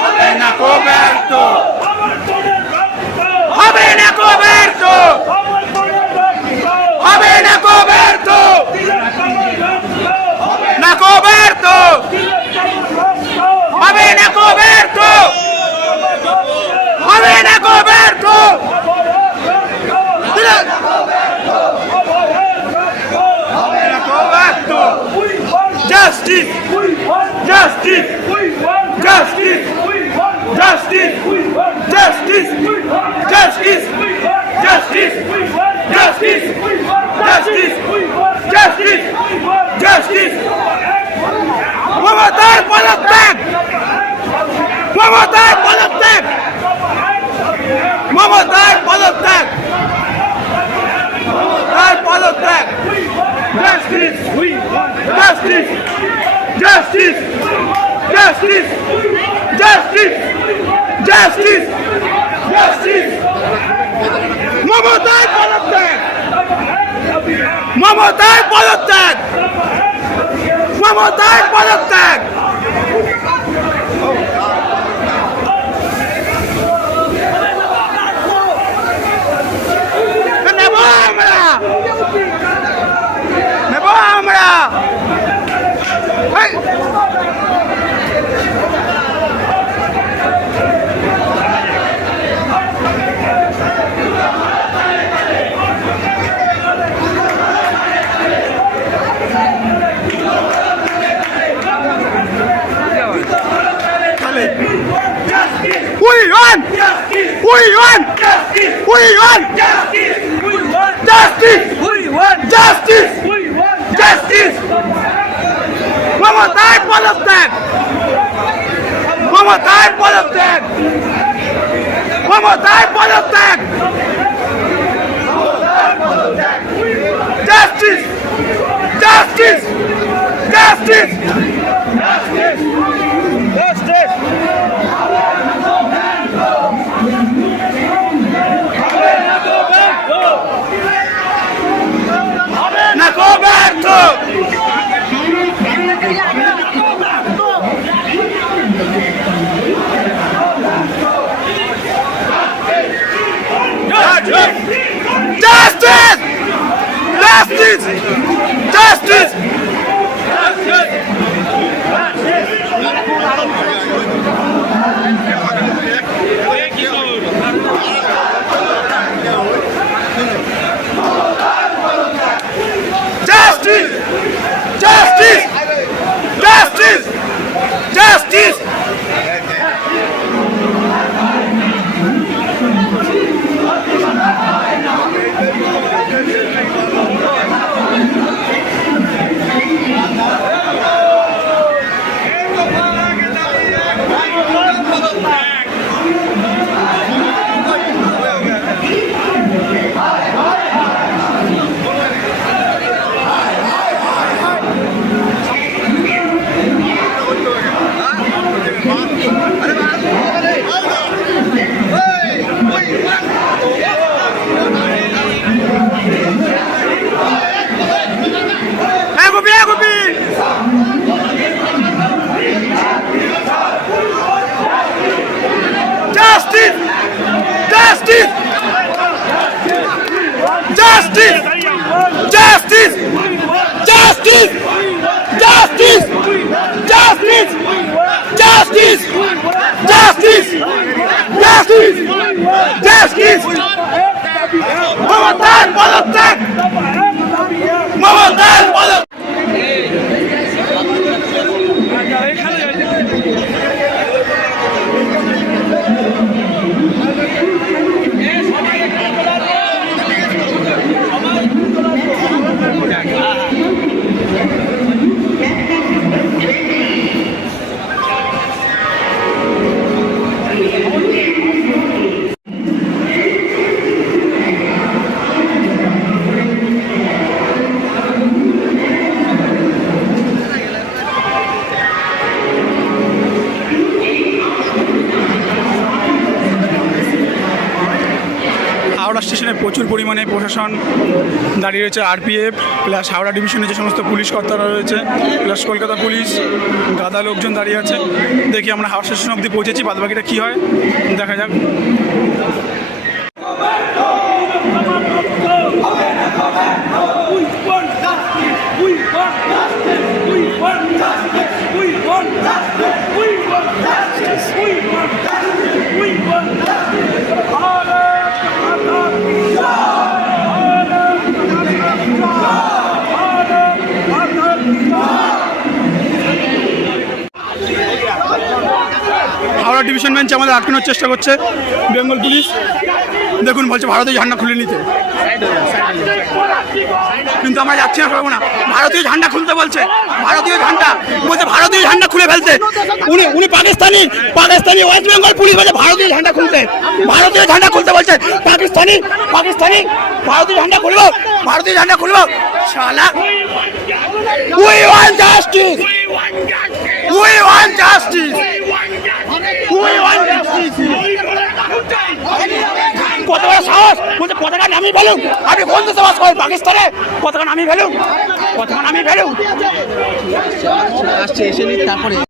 হবে না coperto, হবে না coperto, হবে না coperto, না coperto, হবে না coperto, হবে না coperto. Justice! Justice! Justice! Justice! Justice! Justice! Justice! Justice! Justice! Justice! Justice! মমতার পদত্যাগ! মমতার পদত্যাগ! মমতার পদত্যাগ! মমতার পদত্যাগ! Justice! Justice! Justice! Justice! Justice! Justice! Justice! মমতার পদত্যাগ! মমতার পদত্যাগ! মমতার পদত্যাগ! নেব আমরা! নেব আমরা! We want justice. We want justice. We want justice. We want justice. We want justice. We want justice. মমতার পদত্যাগ! মমতার পদত্যাগ! মমতার পদত্যাগ! Justice! Justice! Justice! Justice! Justice! Na coberto! Justice! Justice! Justice! Justice! Justice! Justice! Justice! Justice! Justice! Justice! Justice! Justice! Justice! Justice! Justice! Justice! Justice! Justice! মমতার পদত্যাগ! মমতার পদত্যাগ! প্রচুর পরিমাণে প্রশাসন দাঁড়িয়ে রয়েছে, আরপিএফ প্লাস হাওড়া ডিভিশনে যে সমস্ত পুলিশ কর্তারা রয়েছে প্লাস কলকাতা পুলিশ, গাদা লোকজন দাঁড়িয়ে আছে। দেখি আমরা হাওড়া স্টেশন অবধি পৌঁছেছি, বাদবাকিটা কী হয় দেখা যাক। হাওড়া ডিভিশন বেঞ্চে আমাদের আটকানোর চেষ্টা করছে বেঙ্গল পুলিশ। দেখুন বলছে ভারতীয় ঝান্ডা খুলে নিতে, কিন্তু আমরা যাচ্ছি না, পারবো না। ভারতীয় ঝান্ডা খুলতে বলছে, ভারতীয় ঝান্ডা বলছে, ভারতীয় ঝান্ডা খুলে ফেলতে। উনি পাকিস্তানি ওয়েস্ট বেঙ্গল পুলিশ বলছে ভারতীয় ঝান্ডা খুলতে, ভারতীয় ঝান্ডা খুলতে বলছে। পাকিস্তানি ভারতীয় ঝান্ডা খুলবো, ভারতীয় ঝান্ডা খুলবো শালা। We want justice, we want justice, we want justice। কত বড় সাহস, বলছে পতাকা নামিয়ে ফেলুন। আপনি কোন দেশে বাস করেন? পাকিস্তানে। পতাকা নামিয়ে ফেলুন, পতাকা নামিয়ে ফেলুন। আসছে এসে নিন তারপরে